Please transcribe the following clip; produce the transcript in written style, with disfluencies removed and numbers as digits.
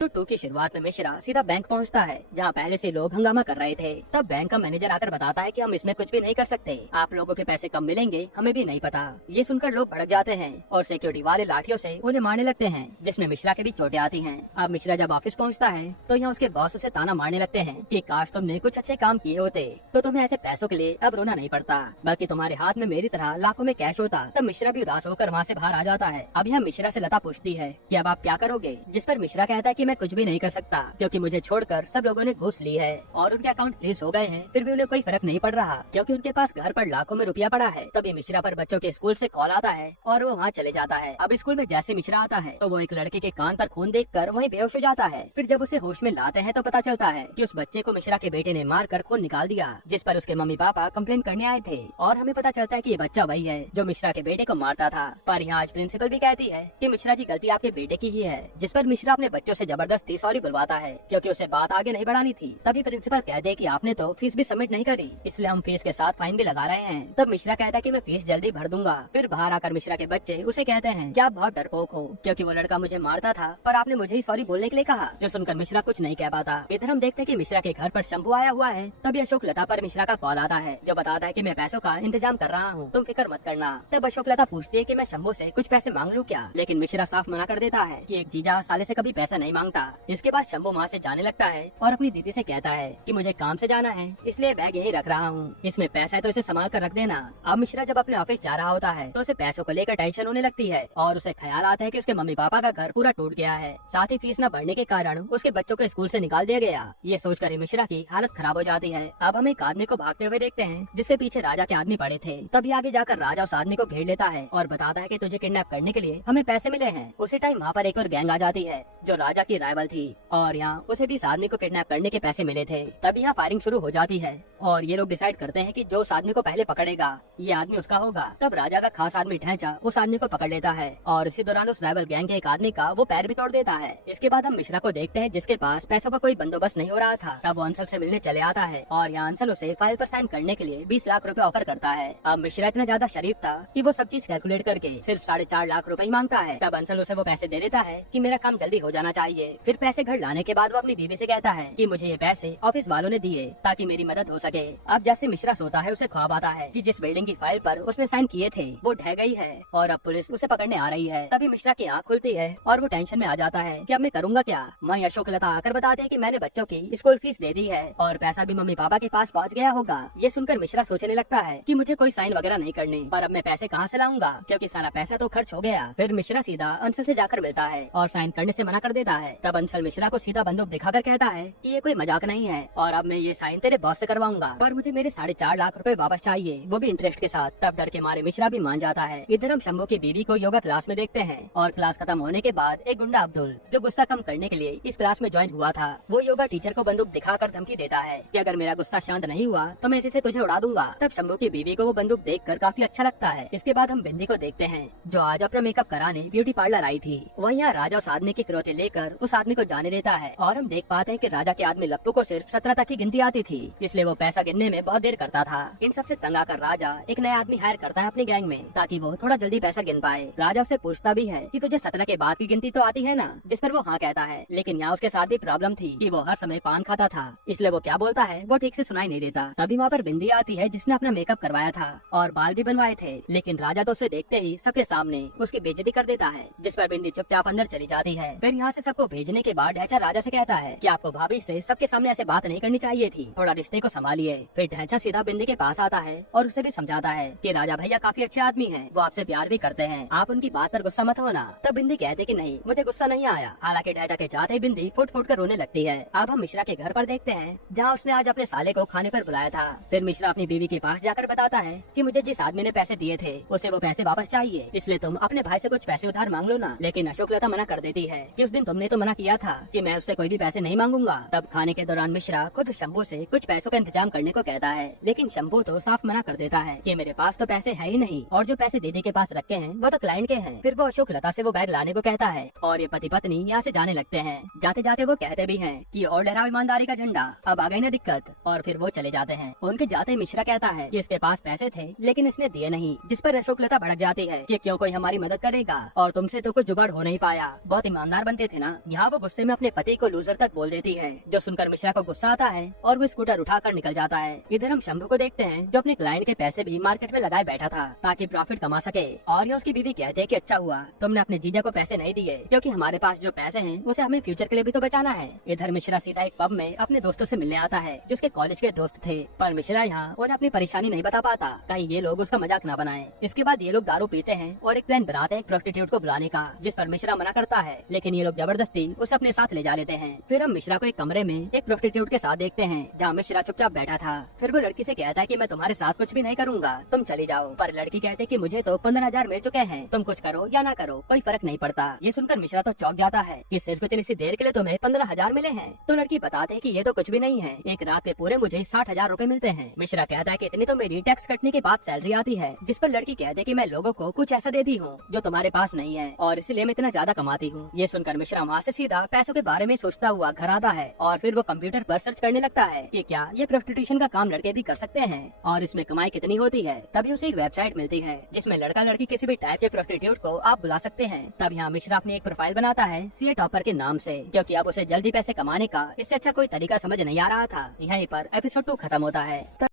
तो 2 की शुरुआत में मिश्रा सीधा बैंक पहुंचता है, जहां पहले से लोग हंगामा कर रहे थे। तब बैंक का मैनेजर आकर बताता है कि हम इसमें कुछ भी नहीं कर सकते, आप लोगों के पैसे कब मिलेंगे हमें भी नहीं पता। ये सुनकर लोग भड़क जाते हैं और सिक्योरिटी वाले लाठियों से उन्हें मारने लगते हैं, जिसमें मिश्रा के भी चोटें आती हैं। अब मिश्रा जब ऑफिस पहुंचता है तो यहाँ उसके बॉस उसे ताना मारने लगते हैं कि काश तुमने कुछ अच्छे काम किए होते तो तुम्हें ऐसे पैसों के लिए अब रोना नहीं पड़ता, बल्कि तुम्हारे हाथ में मेरी तरह लाखों में कैश होता। तब मिश्रा भी उदास होकर वहाँ से बाहर आ जाता है। अब यहाँ मिश्रा से लता पूछती है कि अब आप क्या करोगे, जिस पर मिश्रा कहता है कि मैं कुछ भी नहीं कर सकता, क्योंकि मुझे छोड़कर सब लोगों ने घूस ली है और उनके अकाउंट फ्रीज हो गए हैं, फिर भी उन्हें कोई फर्क नहीं पड़ रहा क्योंकि उनके पास घर पर लाखों में रुपया पड़ा है। तभी मिश्रा पर बच्चों के स्कूल से कॉल आता है और वो वहाँ चले जाता है। अब स्कूल में जैसे मिश्रा आता है तो वो एक लड़के के कान पर खून देखकर वहीं बेहोश हो जाता है। फिर जब उसे होश में लाते हैं तो पता चलता है कि उस बच्चे को मिश्रा के बेटे ने मार कर खून निकाल दिया, जिस पर उसके मम्मी पापा कंप्लेन करने आए थे। और हमें पता चलता है कि ये बच्चा वही है जो मिश्रा के बेटे को मारता था। पर यहाँ आज प्रिंसिपल भी कहती है कि मिश्रा जी गलती आपके बेटे की ही है, जिस पर मिश्रा अपने बच्चों से जबरदस्ती सॉरी बुलवाता है क्योंकि उसे बात आगे नहीं बढ़ानी थी। तभी प्रिंसिपल कहते हैं कि आपने तो फीस भी सबमिट नहीं करी, इसलिए हम फीस के साथ फाइन भी लगा रहे हैं। तब मिश्रा कहता है कि मैं फीस जल्दी भर दूंगा। फिर बाहर आकर मिश्रा के बच्चे उसे कहते हैं कि आप बहुत डरपोक हो क्योंकि वो लड़का मुझे मारता था पर आपने मुझे ही सॉरी बोलने के लिए कहा, जो सुनकर मिश्रा कुछ नहीं कह पाता। इधर हम देखते हैं कि मिश्रा के घर पर शंभू आया हुआ है। तभी अशोक लता पर मिश्रा का कॉल आता है जो बताता है कि मैं पैसों का इंतजाम कर रहा हूँ, तुम फिक्र मत करना। तब अशोक लता पूछती है कि मैं शंभू से कुछ पैसे मांग लूँ क्या, लेकिन मिश्रा साफ मना कर देता है कि एक जीजा साले से कभी पैसा नहीं मांगता। इसके बाद शंभू वहाँ से जाने लगता है और अपनी दीदी से कहता है कि मुझे काम से जाना है इसलिए बैग यही रख रहा हूँ, इसमें पैसा है तो इसे संभाल कर रख देना। अब मिश्रा जब अपने ऑफिस जा रहा होता है तो उसे पैसों को लेकर टेंशन होने लगती है और उसे ख्याल आता है कि उसके मम्मी पापा का घर पूरा टूट गया है, साथ ही फीस न भरने के कारण उसके बच्चों को स्कूल से निकाल दिया गया। ये सोचकर मिश्रा की हालत खराब हो जाती है। अब हम एक आदमी को भागते हुए देखते हैं जिसके पीछे राजा के आदमी पड़े थे। तभी आगे जाकर राजा उस आदमी को घेर लेता है और बताता है कि तुझे किडनैप करने के लिए हमें पैसे मिले हैं। उसी टाइम वहाँ पर एक और गैंग आ जाती है जो राजा की राइवल थी और यहाँ उसे भी इस आदमी को किडनैप करने के पैसे मिले थे। तभी यहाँ फायरिंग शुरू हो जाती है और ये लोग डिसाइड करते हैं कि जो उस आदमी को पहले पकड़ेगा ये आदमी उसका होगा। तब राजा का खास आदमी ढैंचा उस आदमी को पकड़ लेता है और इसी दौरान उस राइवल गैंग के एक आदमी का वो पैर भी तोड़ देता है। इसके बाद हम मिश्रा को देखते हैं जिसके पास पैसों का कोई बंदोबस्त नहीं हो रहा था। तब वो अंशल से मिलने चले आता है और यहाँ अंशल उसे फाइल पर साइन करने के लिए 20 लाख रुपए ऑफर करता है। अब मिश्रा इतना ज्यादा शरीफ था कि वो सब चीज कैलकुलेट करके सिर्फ 4.5 लाख रुपए ही मांगता है। तब अंशल उसे वो पैसे दे देता है कि मेरा काम जल्दी हो जाना चाहिए। फिर पैसे घर लाने के बाद वो अपनी बीवी से कहता है कि मुझे ये पैसे ऑफिस वालों ने दिए ताकि मेरी मदद हो सके। अब जैसे मिश्रा सोता है उसे ख्वाब आता है कि जिस बिल्डिंग की फाइल पर उसने साइन किए थे वो ढह गई है और अब पुलिस उसे पकड़ने आ रही है। तभी मिश्रा की आँख खुलती है और वो टेंशन में आ जाता है कि अब मैं करूँगा क्या। वहीं अशोक लता आकर बताते हैं कि मैंने बच्चों की स्कूल फीस दे दी है और पैसा भी मम्मी पापा के पास पहुँच गया होगा। ये सुनकर मिश्रा सोचने लगता है कि मुझे कोई साइन वगैरह नहीं करने, पर अब मैं पैसे कहाँ से लाऊंगा क्योंकि सारा पैसा तो खर्च हो गया। फिर मिश्रा सीधा अंशल से जाकर मिलता है और साइन करने से मना कर देता है। तब अंशल मिश्रा को सीधा बंदूक दिखाकर कहता है कि ये कोई मजाक नहीं है और अब मैं ये साइन तेरे बॉस से करवाऊंगा, पर मुझे मेरे 4.5 लाख रुपए वापस चाहिए, वो भी इंटरेस्ट के साथ। तब डर के मारे मिश्रा भी मान जाता है। इधर हम शंभू की बीवी को योगा क्लास में देखते हैं और क्लास खत्म होने के बाद एक गुंडा अब्दुल जो गुस्सा कम करने के लिए इस क्लास में ज्वाइन हुआ था, वो योगा टीचर को बंदूक दिखाकर धमकी देता है कि अगर मेरा गुस्सा शांत नहीं हुआ तो मैं इसी से तुझे उड़ा दूंगा। तब शंभू की बीवी को वो बंदूक देखकर काफी अच्छा लगता है। इसके बाद हम बिंदी को देखते हैं जो आज अपना मेकअप कराने ब्यूटी पार्लर आई थी। वहीं यहाँ राजा उस आदमी की फिरौती लेकर उस आदमी को जाने देता है और हम देख पाते हैं कि राजा के आदमी लप्पू को सिर्फ 17 तक की गिनती आती थी, इसलिए वो पैसा गिनने में बहुत देर करता था। इन सबसे तंग आकर राजा एक नया आदमी हायर करता है अपनी गैंग में ताकि वो थोड़ा जल्दी पैसा गिन पाए। राजा उससे पूछता भी है कि तुझे 17 के बाद की गिनती तो आती है ना, जिस पर वो हाँ कहता है। लेकिन यहाँ उसके साथ भी प्रॉब्लम थी कि वो हर समय पान खाता था, इसलिए वो क्या बोलता है वो ठीक से सुनाई नहीं देता। तभी वहाँ पर बिंदी आती है जिसने अपना मेकअप करवाया था और बाल भी बनवाए थे, लेकिन राजा तो उसे देखते ही सबके सामने उसकी बेइज्जती कर देता है, जिस पर बिंदी चुपचाप अंदर चली जाती है। फिर यहाँ से सबको भेजने के बाद ढैंचा राजा से कहता है कि आपको भाभी से सबके सामने ऐसे बात नहीं करनी चाहिए थी, थोड़ा रिश्ते को संभालिए। फिर ढैंचा सीधा बिंदी के पास आता है और उसे भी समझाता है कि राजा भैया काफी अच्छे आदमी हैं, वो आपसे प्यार भी करते हैं, आप उनकी बात पर गुस्सा मत होना। तब बिंदी कहते कि नहीं मुझे गुस्सा नहीं आया। हालांकि ढैंचा के चाहते ही बिंदी फुट फुट कर रोने लगती है। अब हम मिश्रा के घर पर देखते हैं जहाँ उसने आज अपने साले को खाने पर बुलाया था। फिर मिश्रा अपनी बीवी के पास जाकर बताता है कि मुझे जिस आदमी ने पैसे दिए थे उसे वो पैसे वापस चाहिए, इसलिए तुम अपने भाई से कुछ पैसे उधार मांग लो ना। लेकिन अशोक लता मना कर देती है कि उस दिन तुमने तो मना किया था कि मैं उससे कोई भी पैसे नहीं मांगूंगा। तब खाने के दौरान मिश्रा खुद शंभू से कुछ पैसों का इंतजाम करने को कहता है, लेकिन शंभू तो साफ मना कर देता है कि मेरे पास तो पैसे है ही नहीं और जो पैसे दीदी के पास रखे हैं वो तो क्लाइंट के हैं। फिर वो अशोक लता से वो बैग लाने को कहता है और ये पति पत्नी यहाँ से जाने लगते हैं। जाते जाते वो कहते भी हैं कि और लहराओ ईमानदारी का झंडा, अब आ गई ना दिक्कत, और फिर वो चले जाते हैं। उनके जाते मिश्रा कहता है कि इसके पास पैसे थे लेकिन इसने दिए नहीं, जिस पर अशोक लता भड़क जाती है कि क्यों कोई हमारी मदद करेगा और तुमसे तो कुछ जुगाड़ हो नहीं पाया, बहुत ईमानदार बनते थे ना, यहाँ वो गुस्से में अपने पति को लूजर तक बोल देती है, जो सुनकर मिश्रा को गुस्सा आता है और वो स्कूटर उठाकर निकल जाता है। इधर हम शंभू को देखते हैं जो अपने क्लाइंट के पैसे भी मार्केट में लगाए बैठा था ताकि प्रॉफिट कमा सके। और ये उसकी बीवी कहते हैं कि अच्छा हुआ तुमने अपने जीजा को पैसे नहीं दिए, क्योंकि हमारे पास जो पैसे हैं उसे हमें फ्यूचर के लिए भी तो बचाना है। इधर मिश्रा सीधा एक पब में अपने दोस्तों से मिलने आता है जो उसके कॉलेज के दोस्त थे, पर मिश्रा यहाँ उन्हें अपनी परेशानी नहीं बता पाता, कहीं ये लोग उसका मजाक न बनाए। इसके बाद ये लोग दारू पीते हैं और एक प्लान बनाते हैं प्रोस्टिट्यूट को बुलाने का, जिस पर मिश्रा मना करता है, लेकिन ये लोग जबरदस्ती उसे अपने साथ ले जा लेते हैं। फिर हम मिश्रा को एक कमरे में एक प्रोस्टिट्यूट के साथ देखते हैं जहाँ मिश्रा चुपचाप बैठा था। फिर वो लड़की से कहता है कि मैं तुम्हारे साथ कुछ भी नहीं करूंगा, तुम चली जाओ। पर लड़की कहते कि मुझे तो 15,000 मिल चुके हैं, तुम कुछ करो या ना करो कोई फर्क नहीं पड़ता। ये सुनकर मिश्रा तो चौंक जाता है कि सिर्फ इतनी सी देर के लिए तुम्हें 15,000 मिले हैं। तो लड़की बताते है कि ये तो कुछ भी नहीं है, एक रात के पूरे मुझे 60,000 रूपए मिलते हैं। मिश्रा कहता है कि इतनी तो मेरी टैक्स कटने के बाद सैलरी आती है। जिस पर लड़की कहते कि मैं लोगों को कुछ ऐसा देती हूँ जो तुम्हारे पास नहीं है और इसलिए मैं इतना ज्यादा कमाती हूँ। ये सुनकर मिश्रा वहाँ से सीधा पैसों के बारे में सोचता हुआ घर आता है और फिर वो कंप्यूटर पर सर्च करने लगता है कि क्या ये प्रोस्टिट्यूशन का काम लड़के भी कर सकते हैं और इसमें कमाई कितनी होती है। तभी उसे एक वेबसाइट मिलती है जिसमें लड़का लड़की किसी भी टाइप के प्रोस्टिट्यूट को आप बुला सकते हैं। तब यहाँ मिश्रा अपनी एक प्रोफाइल बनाता है सीए टॉपर के नाम से, क्योंकि अब उसे जल्दी पैसे कमाने का इससे अच्छा कोई तरीका समझ नहीं आ रहा था। यहीं पर एपिसोड 2 खत्म होता है।